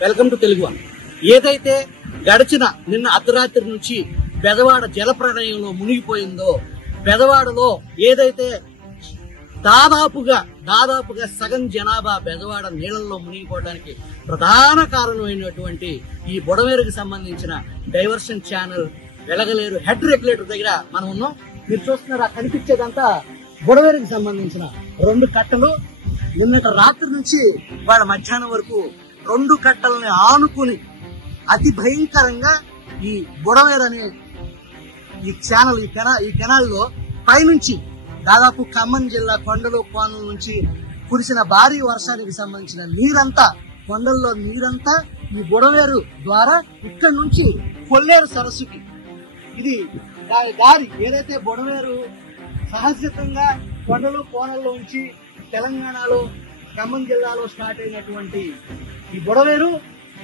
Welcome to Telugu one. ఏదైతే గడిచిన నిన్న అర్ధరాత్రి నుంచి బెజవాడ జల ప్రళయంలో మునిగిపోయిందో, బెజవాడలో ఏదైతే దాదాపుగా సగం జనాభా బెజవాడ నీళ్లలో మునిగిపోవడానికి ప్రధాన కారణమైనటువంటి ఈ బుడమేరుకు సంబంధించిన diversion channel Velagaleru head regulator దగ్గర మనం ఉన్నాం. మీరు చూస్తున్నారు, కనిపించేదంతా బుడమేరుకు సంబంధించిన 2 కట్టలు. నిన్నటి రాత్రి నుంచి వాళ్ళ మధ్యాహ్నం వరకు 2 కట్టల్ని ఆనుకుని అతి భయంకరంగా ఈ బుడమేరు అనే ఈ ఛానల్ ఈ కెనాల్లో పైనుంచి దాదాపు ఖమ్మం జిల్లా కొండలు కోనల నుంచి కురిసిన భారీ వర్షానికి సంబంధించిన నీరంతా, కొండల్లో నీరంతా ఈ బుడమేరు ద్వారా ఇక్కడ నుంచి కొల్లేరు సరస్సుకి, ఇది దారి ఏదైతే బుడమేరు సహజంగా కొండలు కోనల్లో నుంచి తెలంగాణలో ఖమ్మం జిల్లాలో స్టార్ట్ అయినటువంటి ఈ బుడమేరు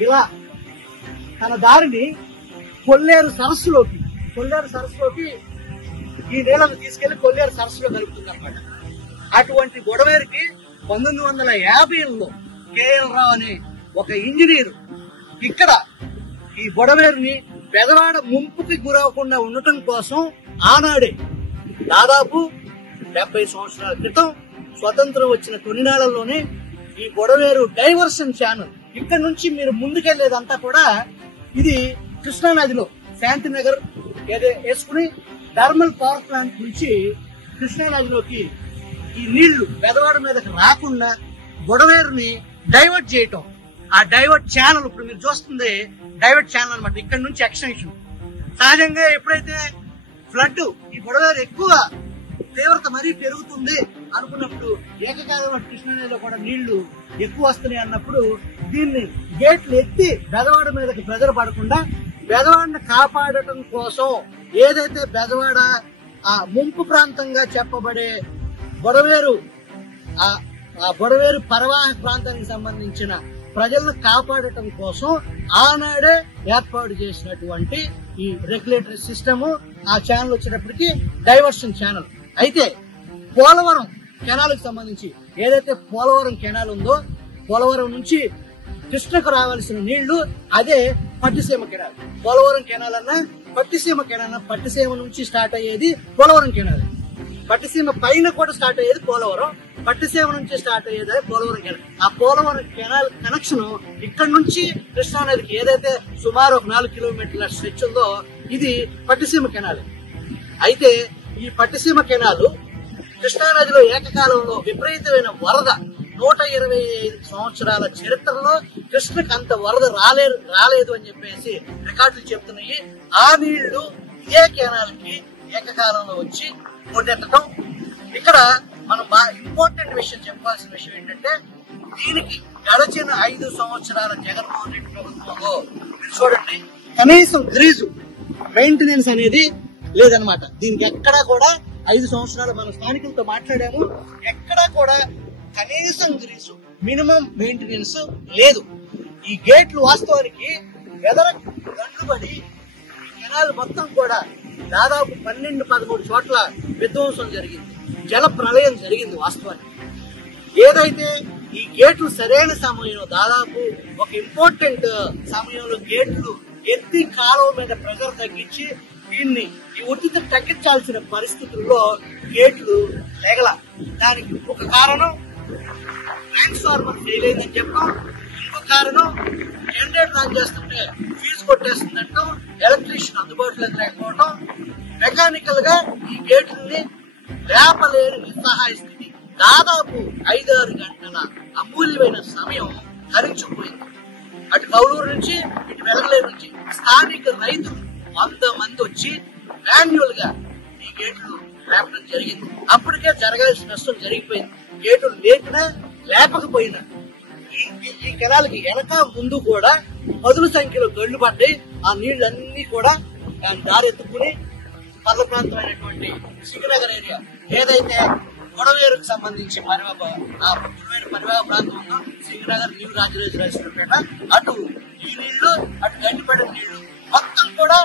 ఇలా తన దారిని కొల్లేరు సరస్సులోకి ఈ నీళ్లను తీసుకెళ్లి కొల్లేరు సరస్సులో కలుపుతుంది అన్నమాట. అటువంటి బుడమేరుకి 1950లో కేఎల్ రావు అనే ఒక ఇంజనీరు ఇక్కడ ఈ బుడమేరుని బెజవాడ ముంపుకి గురవకుండా ఉండటం కోసం ఆనాడే దాదాపు 70 సంవత్సరాల క్రితం స్వతంత్రం వచ్చిన తొలినాళ్లలోనే ఈ బుడమేరు డైవర్షన్ ఛానల్ ఇక్కడ నుంచి మీరు ముందుకెళ్లేదంతా కూడా ఇది కృష్ణానదిలో శాంతినగర్ వేసుకుని థర్మల్ పవర్ ప్లాంట్ నుంచి కృష్ణానదిలోకి ఈ నీళ్లు బెజవాడ మీదకి రాకుండా బుడమేరుని డైవర్ట్ చేయటం. ఆ డైవర్ట్ ఛానల్ ఇప్పుడు మీరు చూస్తుంది డైవర్ట్ ఛానల్ అనమాట. ఇక్కడ నుంచి ఎక్స్టెన్షన్. సహజంగా ఎప్పుడైతే ఫ్లడ్ ఈ బుడమేరు ఎక్కువ తీవ్రత మరీ పెరుగుతుంది అనుకున్నప్పుడు, ఏకకాలంలో కృష్ణానదిలో కూడా నీళ్లు ఎక్కువ వస్తున్నాయి అన్నప్పుడు దీన్ని గేట్లు ఎత్తి బెజవాడ మీదకి ప్రెజర్ పడకుండా బెజవాడని కాపాడటం కోసం ఏదైతే బెజవాడ ఆ ముంపు ప్రాంతంగా చెప్పబడే బుడమేరు ఆ బుడమేరు పరివాహక ప్రాంతానికి సంబంధించిన ప్రజలను కాపాడటం కోసం ఆనాడే ఏర్పాటు చేసినటువంటి ఈ రెగ్యులేటరీ సిస్టమ్, ఆ ఛానల్ వచ్చేటప్పటికి డైవర్షన్ ఛానల్. అయితే పోలవరం కెనాల్ కి సంబంధించి ఏదైతే పోలవరం కెనాల్ ఉందో, పోలవరం నుంచి కృష్ణకు రావాల్సిన నీళ్లు అదే పట్టిసీమ కెనాల్. పోలవరం కెనాల్ అన్నా పట్టిసీమ కెనాల్, పట్టిసీమ నుంచి స్టార్ట్ అయ్యేది పోలవరం కెనాల్. పట్టిసీమ పైన కూడా స్టార్ట్ అయ్యేది పోలవరం, పట్టిసీమ నుంచి స్టార్ట్ అయ్యేది పోలవరం కెనాల్. ఆ పోలవరం కెనాల్ కనెక్షన్ ఇక్కడ నుంచి కృష్ణానదికి ఏదైతే సుమారు 4 కిలోమీటర్ల స్ట్రెచ్ ఉందో ఇది పట్టిసీమ కెనాల్. అయితే ఈ పట్టిసీమ కెనాల్ కృష్ణానదిలో ఏకకాలంలో విపరీతమైన వరద, 125 సంవత్సరాల చరిత్రలో కృష్ణకు అంత వరద రాలేదు అని చెప్పేసి రికార్డులు చెప్తున్నాయి. ఆ నీళ్లు ఇదే కెనాల్ కి ఏకకాలంలో వచ్చి పోటెత్తడం. ఇక్కడ మనం ఇంపార్టెంట్ విషయం చెప్పాల్సిన విషయం ఏంటంటే, దీనికి గడిచిన 5 సంవత్సరాల జగన్మోహన్ రెడ్డి ప్రభుత్వంలో మీరు చూడండి, కనీసం గ్రీజు మెయింటెనెన్స్ అనేది లేదనమాట. దీనికి ఎక్కడా కూడా 5 సంవత్సరాలు మనం స్థానికులతో మాట్లాడాము, ఎక్కడా కూడా కనీసం గ్రీజు మినిమం మెయింటెనెన్స్ లేదు. ఈ గేట్లు వాస్తవానికి గండ్లుబడి ఈ కెనాల్ మొత్తం కూడా దాదాపు 12-13 చోట్ల విధ్వంసం జరిగింది, జల ప్రళయం జరిగింది. వాస్తవానికి ఏదైతే ఈ గేట్లు సరైన సమయంలో, దాదాపు ఒక ఇంపార్టెంట్ సమయంలో గేట్లు ఎత్తి కాలువ మీద ప్రెషర్ తగ్గించి దీన్ని ఈ ఉచిత తగ్గించాల్సిన పరిస్థితుల్లో గేట్లు తెగల. దానికి ఒక కారణం ట్రాన్స్ఫార్మర్ ఫెయిల్ అయిందని చెప్పడం, ఇంకో కారణం జనరేటర్ ఆన్ చేస్తుంటే ఫీజు కొట్టేస్తుందంటూ ఎలక్ట్రీషియన్ అందుబాటులోకి లేకపోవడం, మెకానికల్ గా ఈ గేట్లని లేపలేని నిస్సహాయ స్థితి. దాదాపు 5-6 గంటల అమూల్యమైన సమయం హరించిపోయింది. అటు కౌలూరు నుంచి ఇటు వెలగలేరు నుంచి స్థానిక రైతులు 100 మంది వచ్చి మాన్యువల్ గా ఈ గేట్లు లేపడం జరిగింది. అప్పటికే జరగాల్సిన నష్టం జరిగిపోయింది. గేట్లు లేపకపోయినా ఈ కెనాల్కి వెనక ముందు కూడా 10ల సంఖ్యలో గళ్ళు పడ్డాయి. ఆ నీళ్లన్నీ కూడా దారెత్తుకుని పర్ల ప్రాంతమైనటువంటి సింగనగర్ ఏరియా, ఏదైతే బుడమేరుకు సంబంధించి పరివాహ ప్రాంతం ఉందో, సింగనగర్, న్యూ రాజరాజేశ్వరపేట, అటు ఈ నీళ్లు, అటు గండిపడిన నీళ్లు మొత్తం కూడా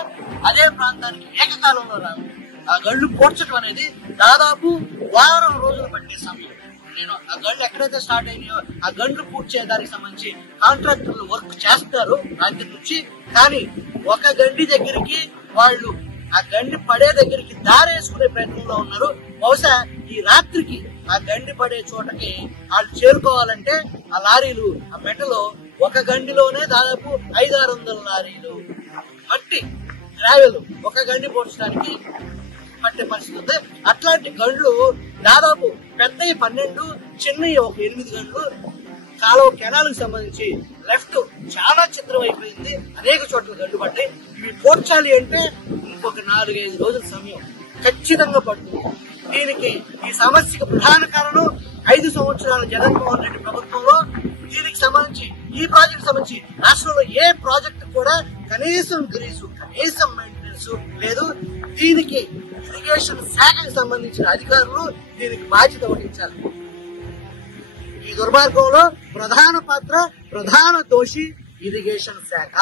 అదే ప్రాంతానికి ఏకకాలంలో రావాలి. ఆ గళ్ళు పోడ్చడం అనేది దాదాపు 10 రోజులు పట్టే సమయం. నేను ఆ గండ్లు ఎక్కడైతే స్టార్ట్ అయినాయో ఆ గండ్లు పూర్తి చేయడానికి సంబంధించి కాంట్రాక్టర్లు వర్క్ చేస్తారు రాత్రి నుంచి. కానీ ఒక గండి దగ్గరికి వాళ్ళు ఆ గండి పడే దగ్గరికి దారేసుకునే ప్రయత్నంలో ఉన్నారు. బహుశా ఈ రాత్రికి ఆ గండి పడే చోటకి వాళ్ళు చేరుకోవాలంటే ఆ లారీలు ఆ మెటలో ఒక గండిలోనే దాదాపు 500-600 లారీలు మట్టి గ్రావెల్ ఒక గండి పోర్చడానికి పట్టే పరిస్థితి ఉంది. అట్లాంటి గండ్లు దాదాపు పెద్దవి 12, చిన్నవి ఒక 8 గంటలు. కాలువ కెనాల్ కి సంబంధించి లెఫ్ట్ చాలా చిత్రం అయిపోయింది. అనేక చోట్ల గండు పడ్డాయి. ఇవి పోడ్చాలి అంటే ఇంకొక 4-5 రోజుల సమయం ఖచ్చితంగా పడుతుంది. దీనికి ఈ సమస్యకు ప్రధాన కారణం 5 సంవత్సరాల జగన్మోహన్ రెడ్డి ప్రభుత్వంలో దీనికి సంబంధించి ఈ ప్రాజెక్ట్ సంబంధించి రాష్ట్రంలో ఏ ప్రాజెక్టు కూడా కనీసం గ్రీసు కనీసం మెయింటెనెన్స్ లేదు. దీనికి ఇరిగేషన్ శాఖకు సంబంధించిన అధికారులు దీనికి బాధ్యత వహించాలి. ఈ దుర్మార్గంలో ప్రధాన దోషి ఇరిగేషన్ శాఖ.